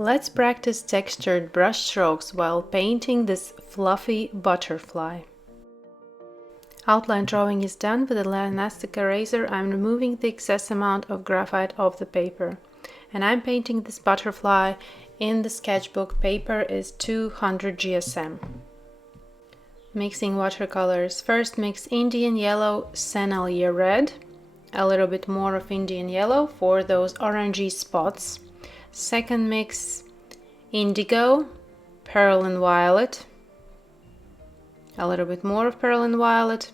Let's practice textured brush strokes while painting this fluffy butterfly. Outline drawing is done. With a elastic eraser, I'm removing the excess amount of graphite off the paper. And I'm painting this butterfly in the sketchbook. Paper is 200 GSM. Mixing watercolors. First mix Indian yellow, Senalier red, a little bit more of Indian yellow for those orangey spots. Second mix indigo, perylene violet, a little bit more of perylene violet,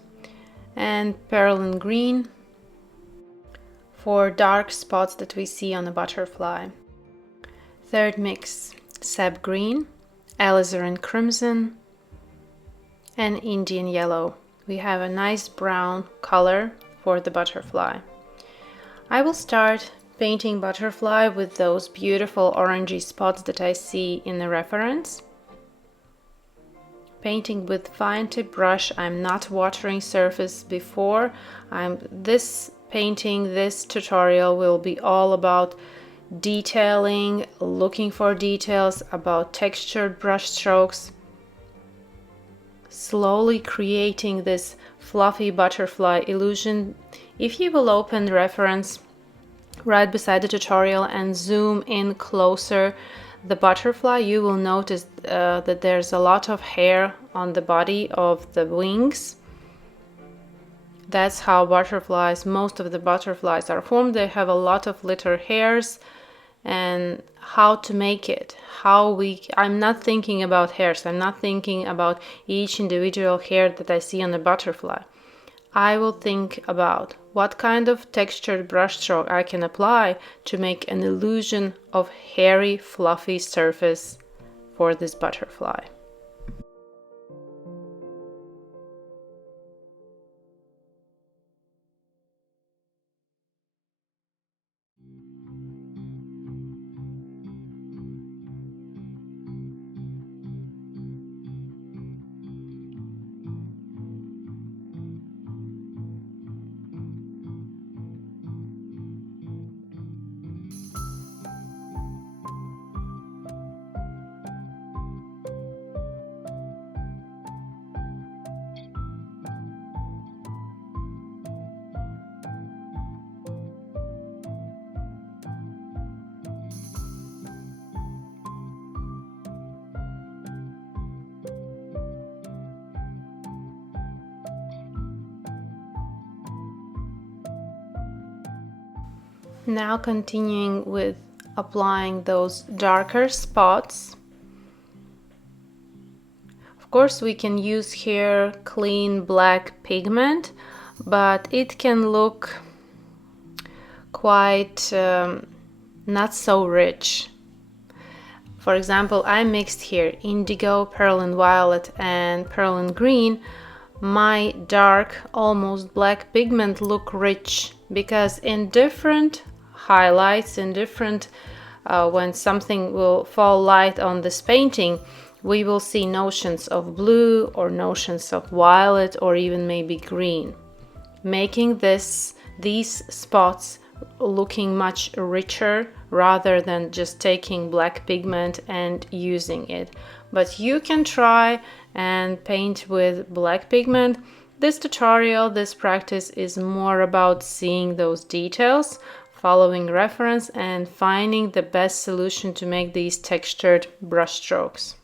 and perylene green for dark spots that we see on the butterfly. Third mix sap green, alizarin crimson, and Indian yellow. We have a nice brown color for the butterfly. I will start painting butterfly with those beautiful orangey spots that I see in the reference. Painting with fine tip brush. I'm not watering surface before. This tutorial will be all about detailing, looking for details, about textured brush strokes, slowly creating this fluffy butterfly illusion. If you will open the reference right beside the tutorial and zoom in closer the butterfly, you will notice that there's a lot of hair on the body of the wings. That's how most of the butterflies are formed. They have a lot of little hairs. And how to make it, I'm not thinking about hairs, I'm not thinking about each individual hair that I see on the butterfly. I will think about what kind of textured brush stroke I can apply to make an illusion of hairy, fluffy surface for this butterfly. Now continuing with applying those darker spots. Of course, we can use here clean black pigment, but it can look quite not so rich. For example, I mixed here indigo, perylene violet, and perylene green. My dark, almost black pigment look rich because in different highlights, when something will fall light on this painting, we will see notions of blue or notions of violet or even maybe green, making these spots looking much richer rather than just taking black pigment and using it. But you can try and paint with black pigment. This tutorial, this practice is more about seeing those details, following reference, and finding the best solution to make these textured brush strokes.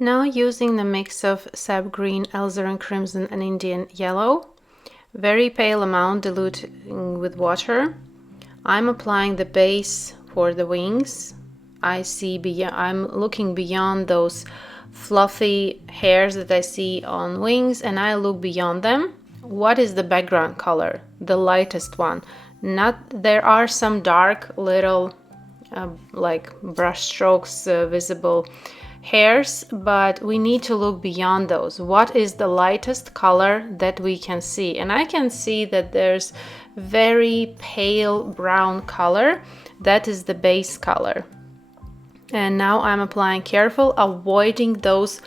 Now using the mix of sap green, alizarin crimson and Indian yellow, very pale amount diluting with water, I'm applying the base for the wings. I'm looking beyond those fluffy hairs that I see on wings, and I look beyond them. What is the background color? The lightest one. There are some dark little like brush strokes visible hairs, but we need to look beyond those. What is the lightest color that we can see? And I can see that there's very pale brown color. That is the base color. And now I'm applying careful, avoiding those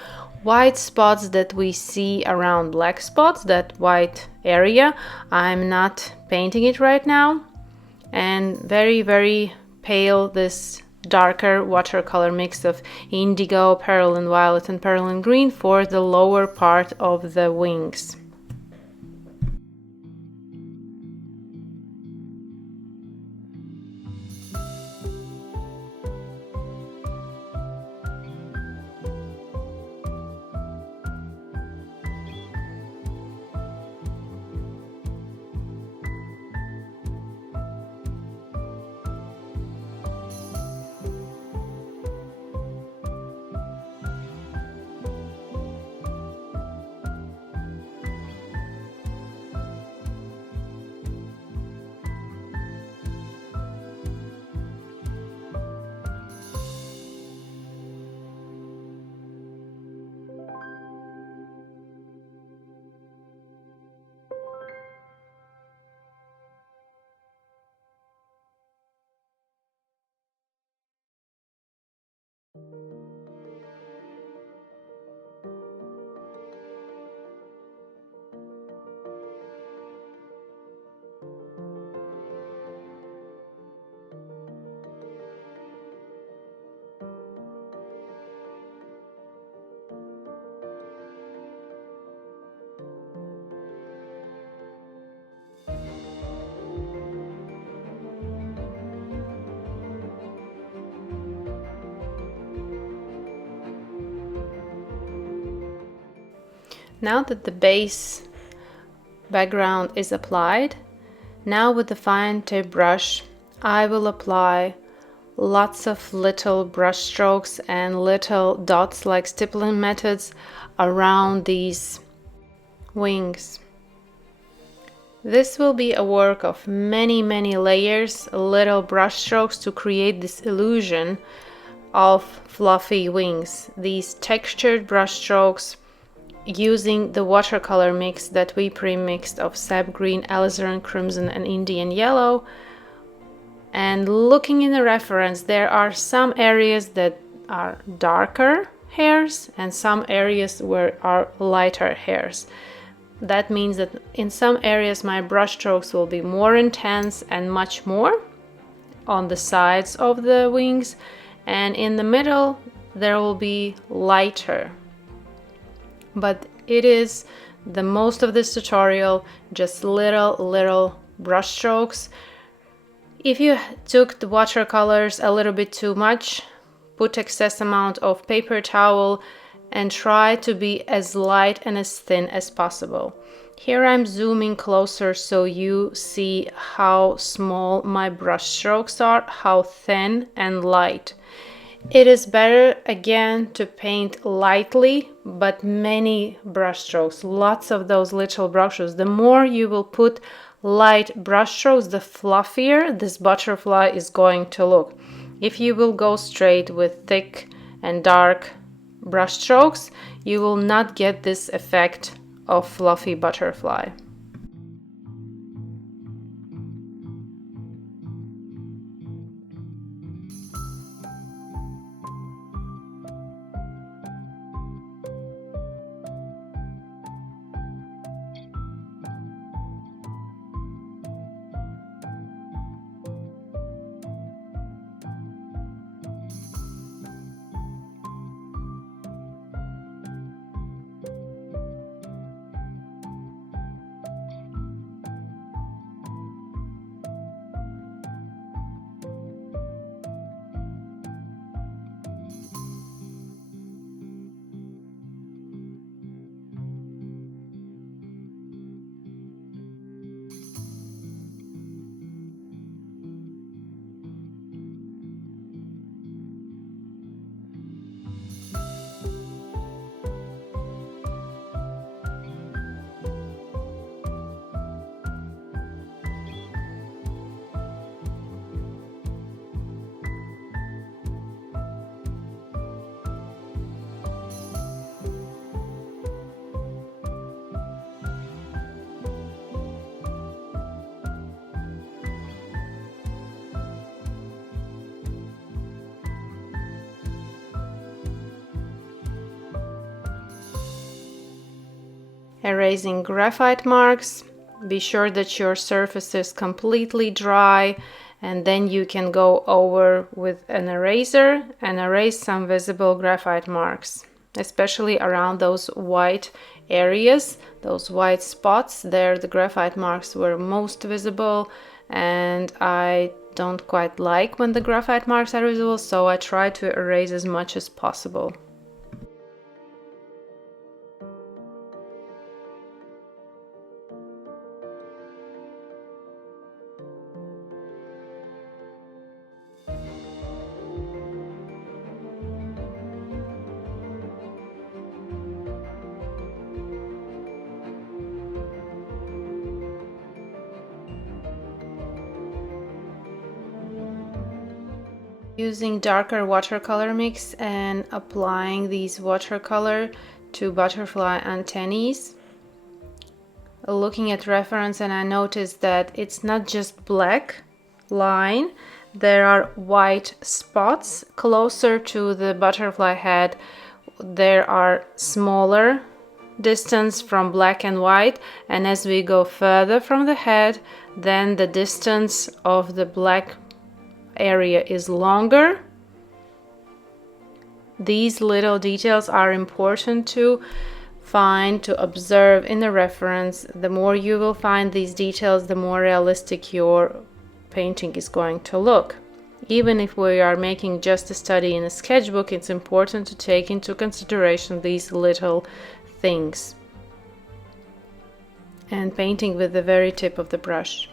white spots that we see around black spots, that white area. I'm not painting it right now. And very, very pale, this darker watercolor mix of indigo, perylene violet and perylene green for the lower part of the wings. Now that the base background is applied, now with the fine tip brush, I will apply lots of little brush strokes and little dots like stippling methods around these wings. This will be a work of many, many layers, little brush strokes to create this illusion of fluffy wings. These textured brush strokes using the watercolor mix that we pre-mixed of sap green, alizarin crimson and Indian yellow. And looking in the reference, there are some areas that are darker hairs and some areas where are lighter hairs. That means that in some areas my brush strokes will be more intense and much more on the sides of the wings, and in the middle there will be lighter. But it is the most of this tutorial just little brush strokes. If you took the watercolors a little bit too much, put excess amount of paper towel and try to be as light and as thin as possible. Here I'm zooming closer so you see how small my brush strokes are, how thin and light. It is better again to paint lightly, but many brush strokes, lots of those little brushes. The more you will put light brush strokes, the fluffier this butterfly is going to look. If you will go straight with thick and dark brush strokes, you will not get this effect of fluffy butterfly. erasing graphite marks. Be sure that your surface is completely dry, and then you can go over with an eraser and erase some visible graphite marks, especially around those white areas, those white spots. There the graphite marks were most visible, and I don't quite like when the graphite marks are visible, so I try to erase as much as possible. Using darker watercolor mix and applying these watercolor to butterfly antennae. Looking at reference, and I noticed that it's not just black line, there are white spots closer to the butterfly head. There are smaller distance from black and white, and as we go further from the head, then the distance of the black area is longer. These little details are important to find, to observe in the reference. The more you will find these details, the more realistic your painting is going to look. Even if we are making just a study in a sketchbook, it's important to take into consideration these little things. And painting with the very tip of the brush.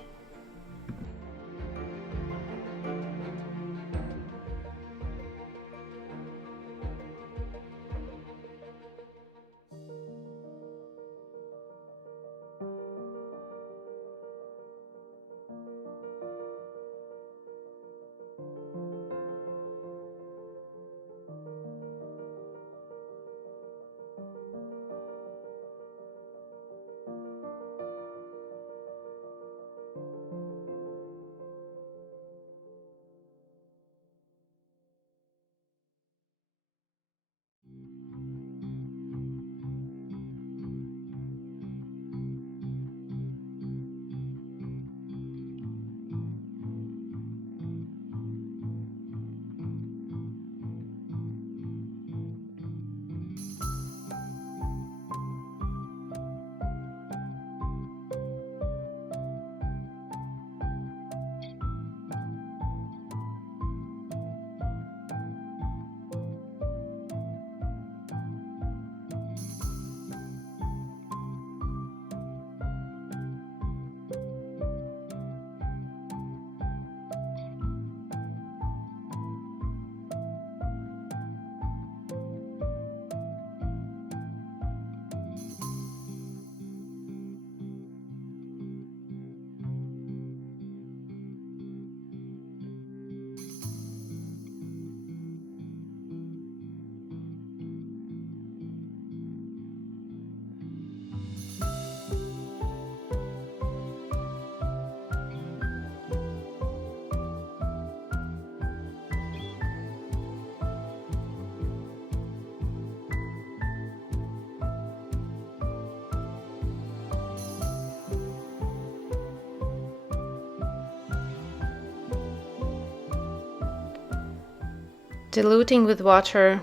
Diluting with water,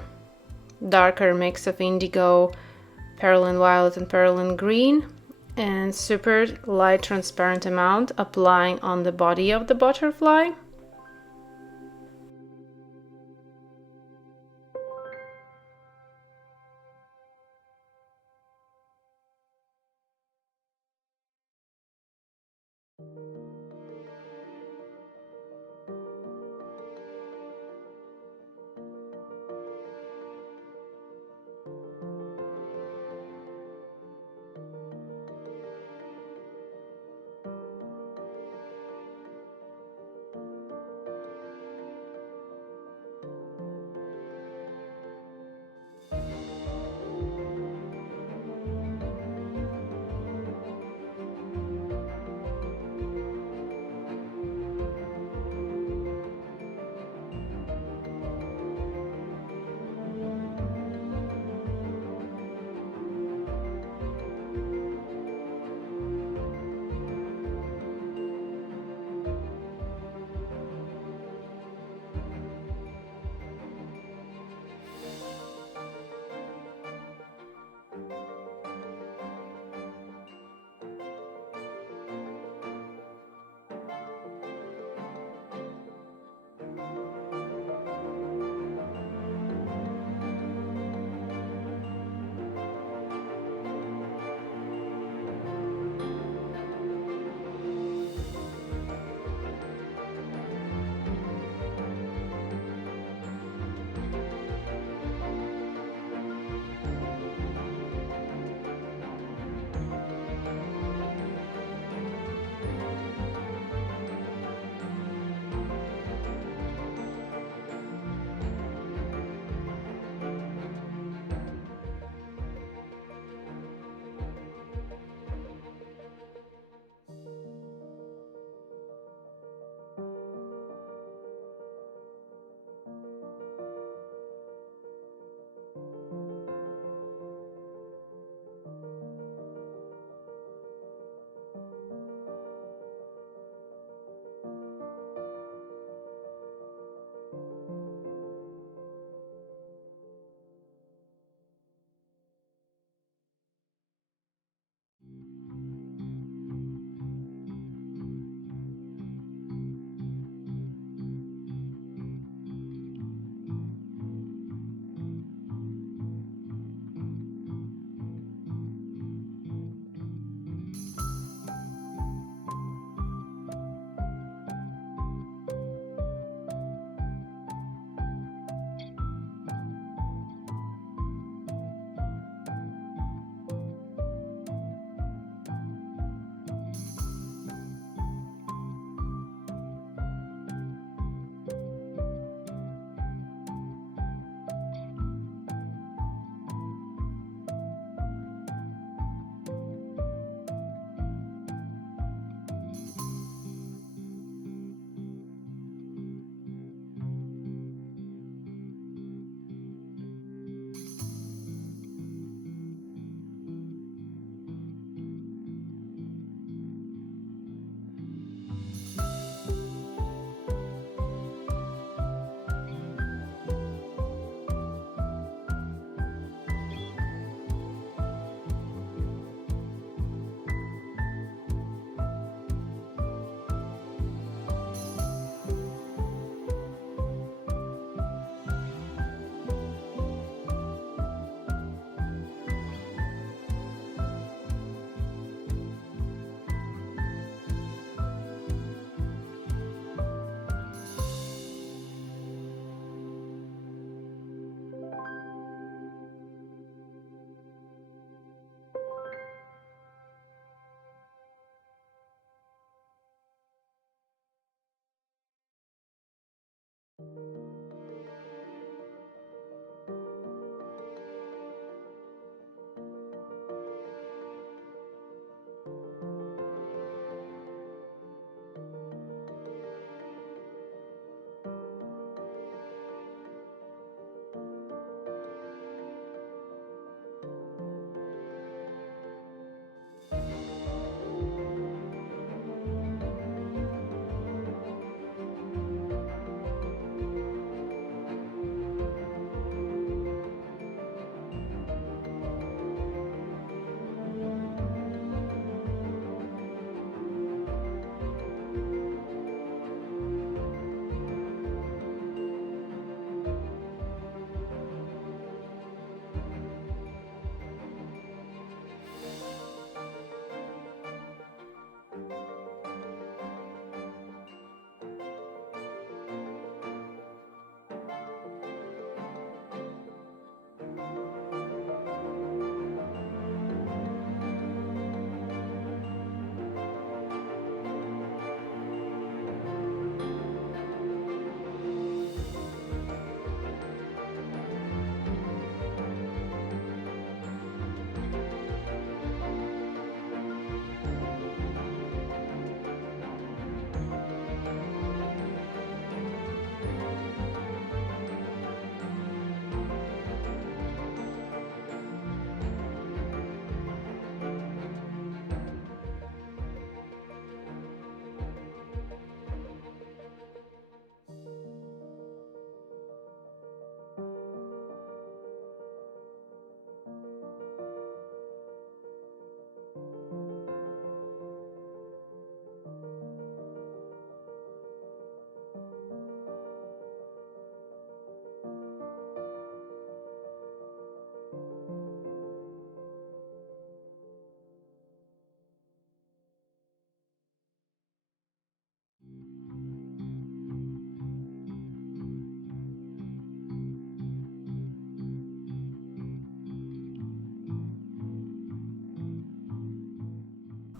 darker mix of indigo, perylene violet and perylene green, and super light transparent amount applying on the body of the butterfly.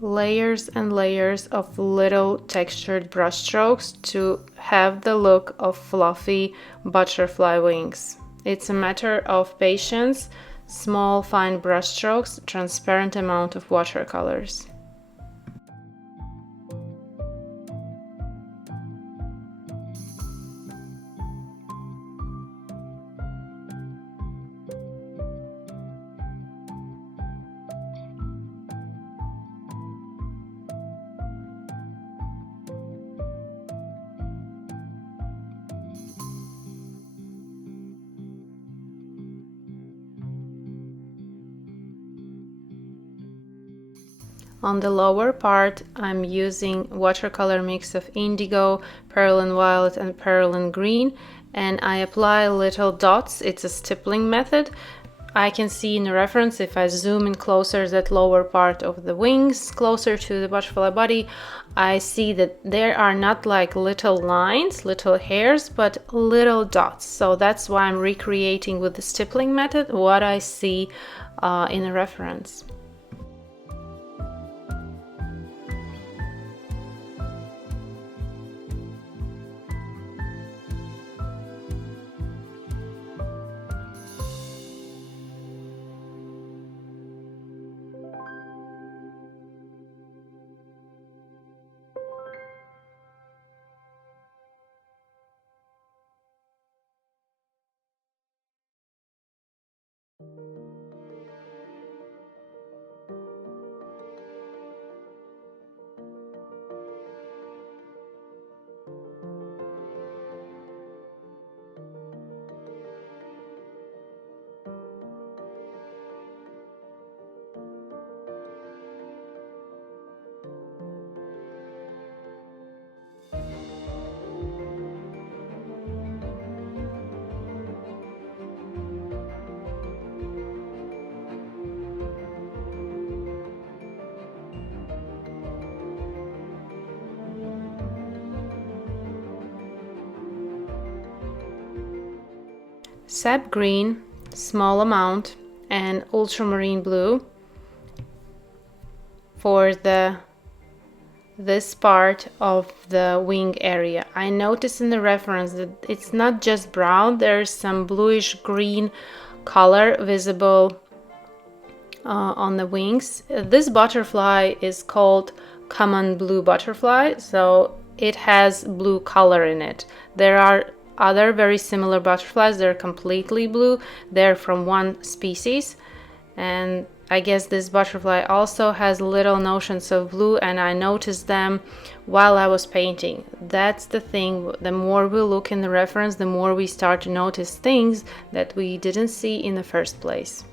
Layers and layers of little textured brush strokes to have the look of fluffy butterfly wings. It's a matter of patience, small fine brush strokes, transparent amount of watercolors. On the lower part, I'm using watercolor mix of indigo, perylene violet and perylene green, and I apply little dots. It's a stippling method. I can see in the reference, if I zoom in closer, that lower part of the wings, closer to the butterfly body, I see that there are not like little lines, little hairs, but little dots. So that's why I'm recreating with the stippling method what I see in the reference. Sap green, small amount, and ultramarine blue for the this part of the wing area. I noticed in the reference that it's not just brown, there's some bluish green color visible on the wings. This butterfly is called common blue butterfly, so it has blue color in it. There are other very similar butterflies, they're completely blue. They're from one species, and I guess this butterfly also has little notions of blue, and I noticed them while I was painting. That's the thing, the more we look in the reference, the more we start to notice things that we didn't see in the first place.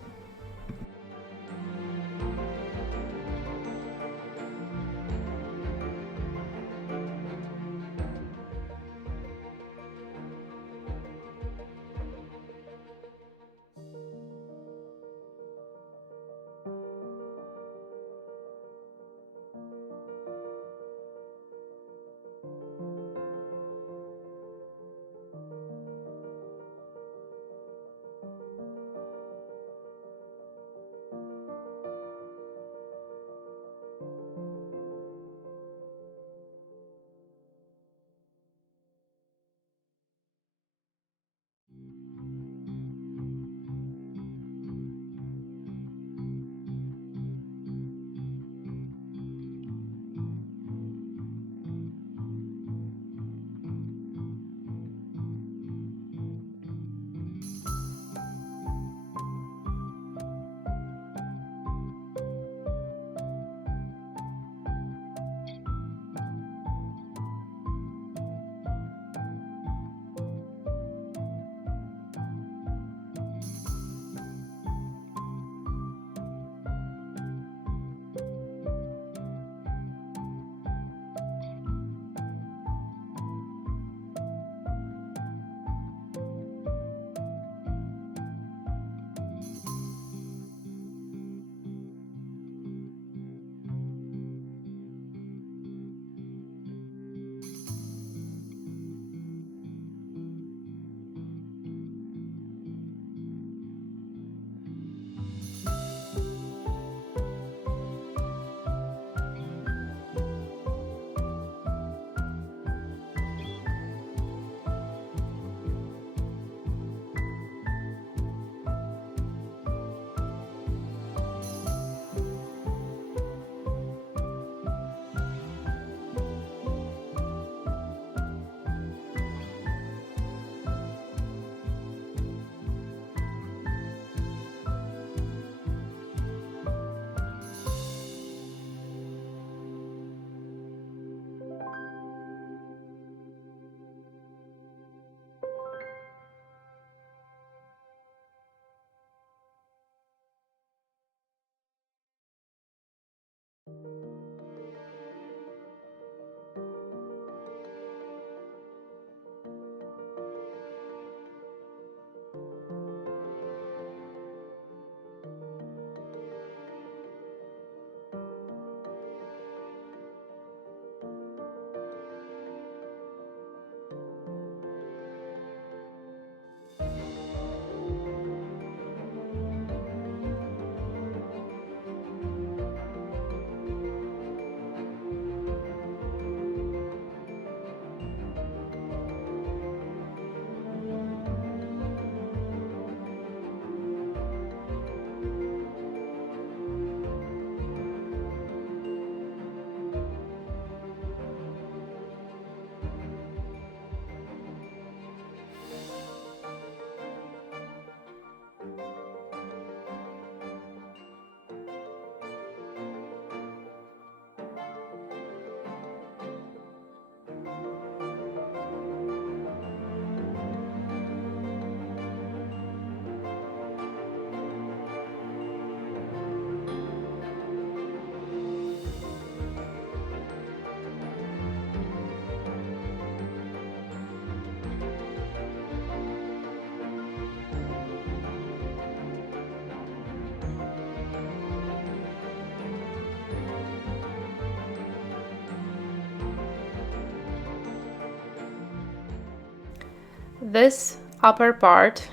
This upper part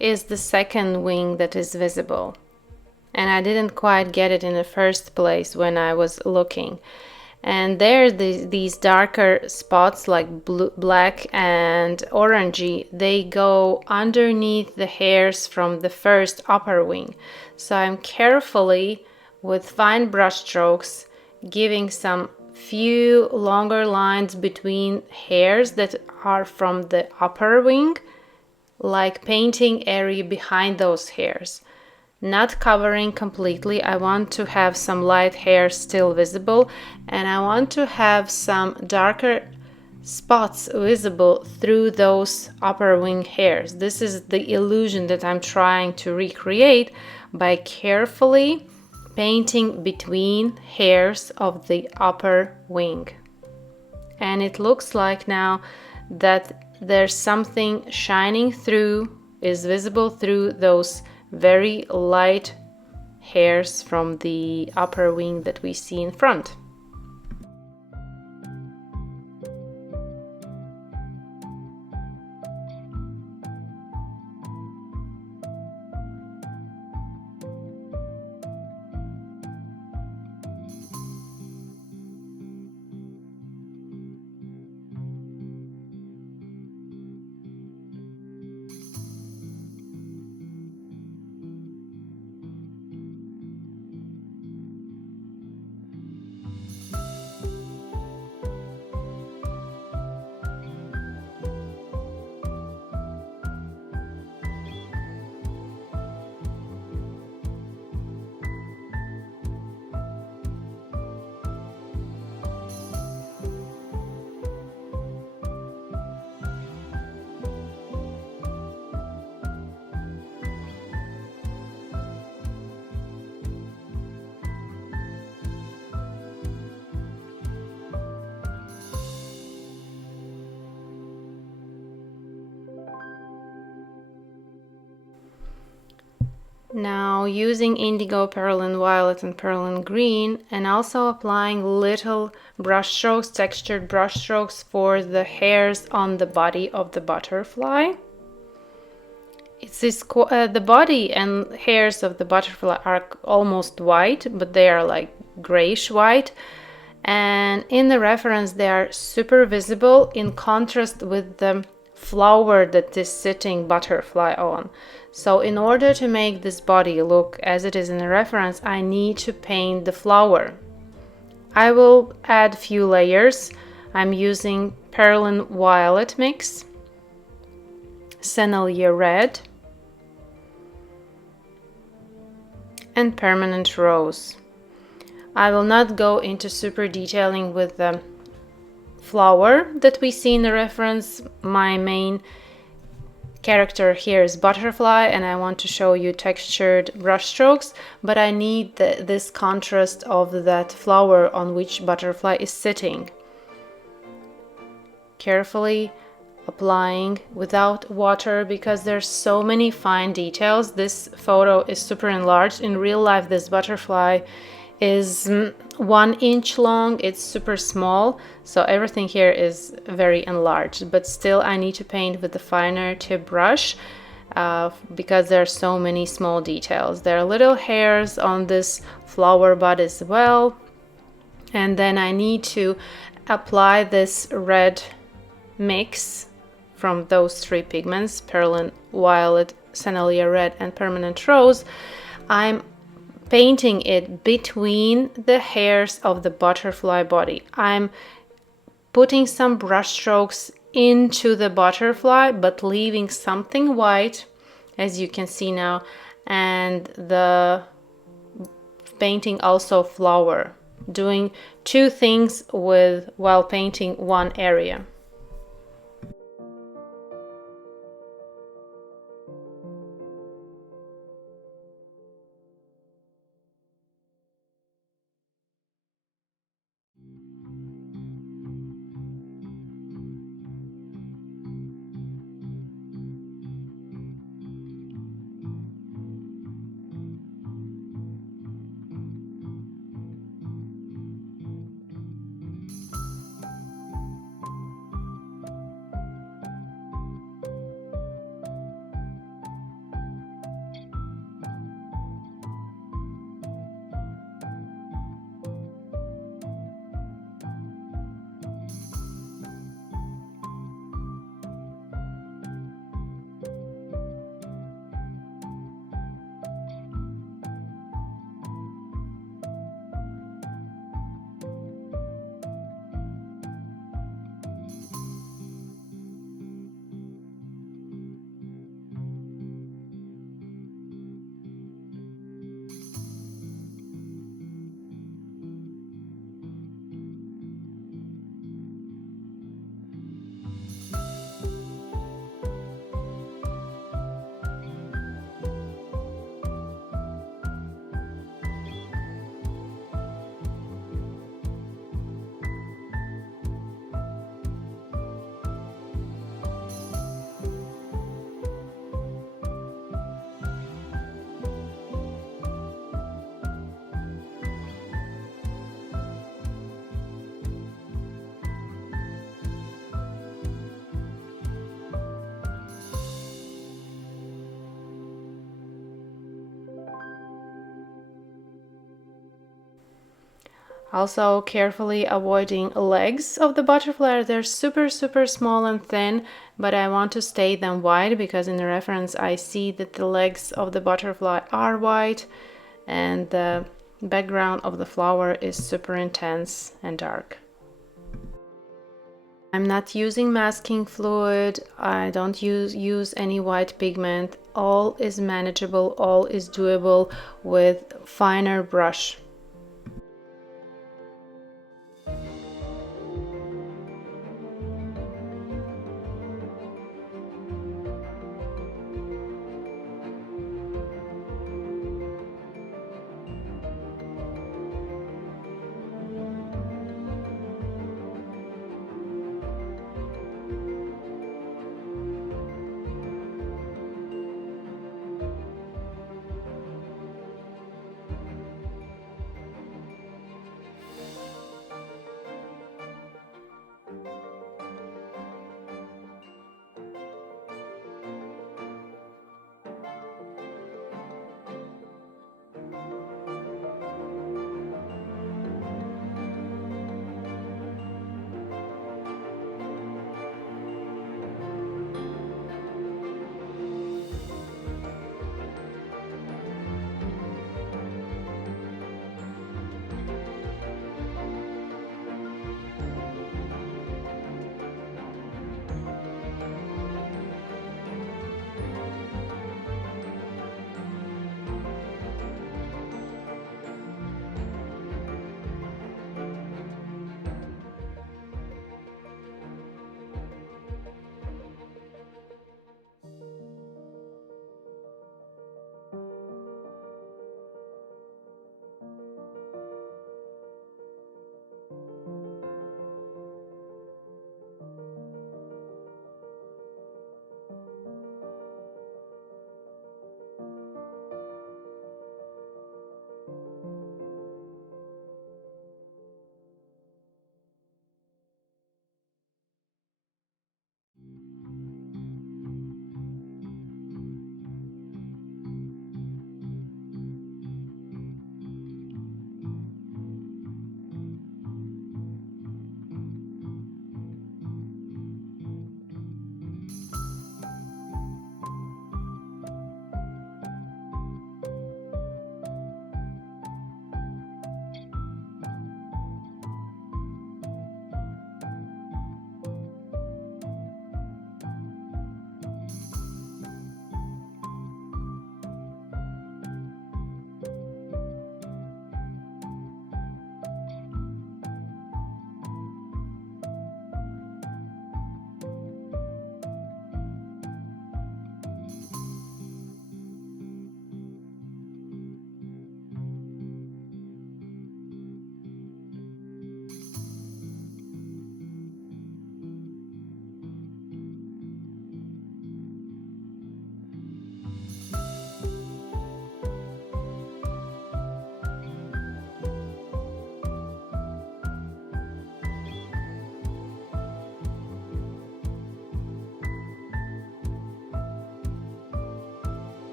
is the second wing that is visible, and I didn't quite get it in the first place when I was looking. and there these darker spots like blue, black and orangey, they go underneath the hairs from the first upper wing. So I'm carefully with fine brush strokes giving some few longer lines between hairs that are from the upper wing, like painting area behind those hairs. Not covering completely. I want to have some light hair still visible, and I want to have some darker spots visible through those upper wing hairs. This is the illusion that I'm trying to recreate by carefully painting between hairs of the upper wing. And it looks like now that there's something shining through, is visible through those very light hairs from the upper wing that we see in front. Now using indigo, perlin violet and perlin green, and also applying little brush strokes, textured brush strokes for the hairs on the body of the butterfly. It's this the body and hairs of the butterfly are almost white, but they are like grayish white, and in the reference they are super visible in contrast with the flower that is sitting butterfly on. So in order to make this body look as it is in the reference, I need to paint the flower. I will add few layers. I'm using perlin violet mix, Sennelier red, and permanent rose. I will not go into super detailing with the flower that we see in the reference. My main character here is butterfly, and I want to show you textured brush strokes, but I need this contrast of that flower on which butterfly is sitting. Carefully applying without water because there's so many fine details. This photo is super enlarged. In real life, this butterfly is 1 inch long. It's super small, so everything here is very enlarged, but still I need to paint with the finer tip brush because there are so many small details. There are little hairs on this flower bud as well, and then I need to apply this red mix from those 3 pigments, perlin violet, Sennelier red and permanent rose. I'm painting it between the hairs of the butterfly body. I'm putting some brush strokes into the butterfly, but leaving something white, as you can see now, and the painting also flower, doing 2 things while painting 1 area. Also carefully avoiding legs of the butterfly. They're super small and thin, but I want to stay them wide because in the reference I see that the legs of the butterfly are white and the background of the flower is super intense and dark. I'm not using masking fluid, I don't use any white pigment. All is manageable, all is doable with finer brush.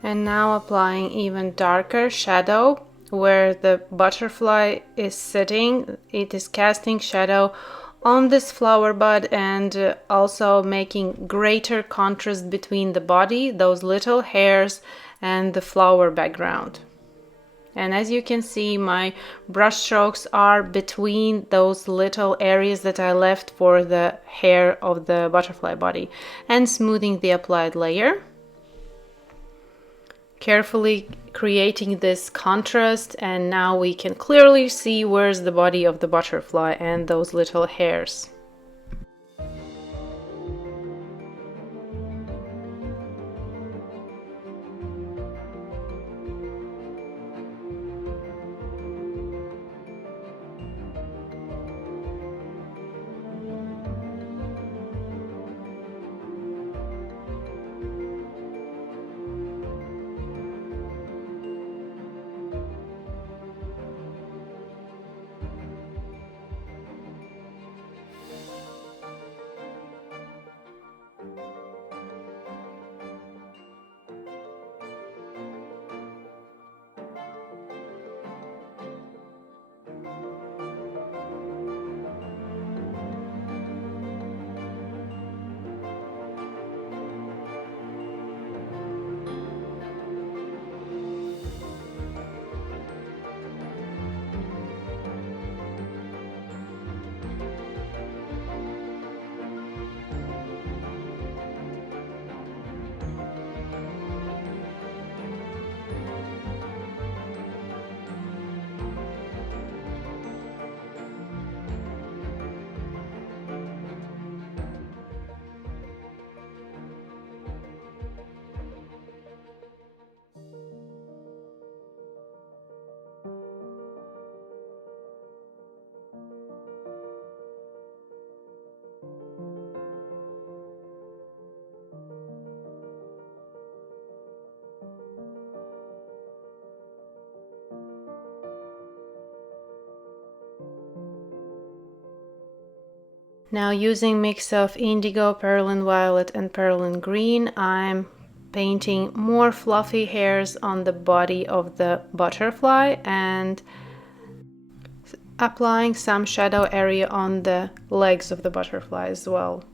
And now applying even darker shadow where the butterfly is sitting. It is casting shadow on this flower bud and also making greater contrast between the body, those little hairs, and the flower background. And as you can see, my brush strokes are between those little areas that I left for the hair of the butterfly body, and smoothing the applied layer. Carefully creating this contrast, and now we can clearly see where's the body of the butterfly and those little hairs. Now using mix of indigo, perlin violet and perlin green, I'm painting more fluffy hairs on the body of the butterfly and applying some shadow area on the legs of the butterfly as well.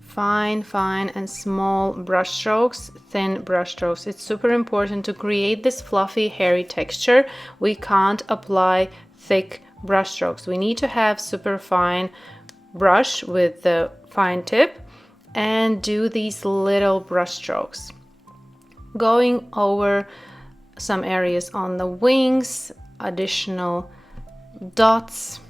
Fine and small brush strokes, thin brush strokes. It's super important to create this fluffy, hairy texture. We can't apply thick brush strokes. We need to have super fine brush with the fine tip and do these little brush strokes, going over some areas on the wings, additional dots.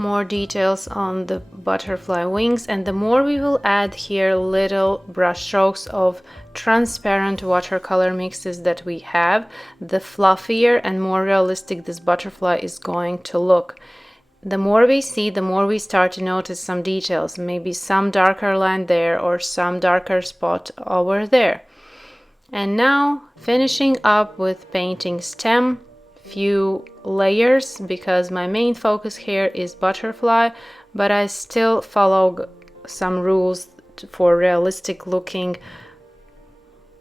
More details on the butterfly wings, and the more we will add here little brush strokes of transparent watercolor mixes that we have, the fluffier and more realistic this butterfly is going to look. The more we see, the more we start to notice some details, maybe some darker line there or some darker spot over there. And now finishing up with painting stem, few layers, because my main focus here is butterfly, but I still follow some rules for realistic looking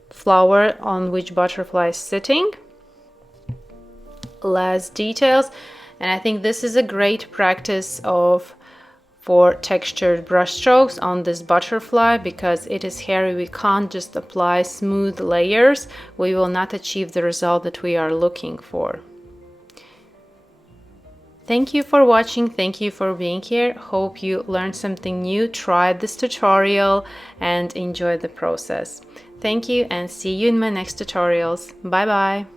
flower on which butterfly is sitting. Last details, and I think this is a great practice for textured brush strokes on this butterfly, because it is hairy. We can't just apply smooth layers. We will not achieve the result that we are looking for. Thank you for watching. Thank you for being here. Hope you learned something new, tried this tutorial and enjoyed the process. Thank you and see you in my next tutorials. Bye bye.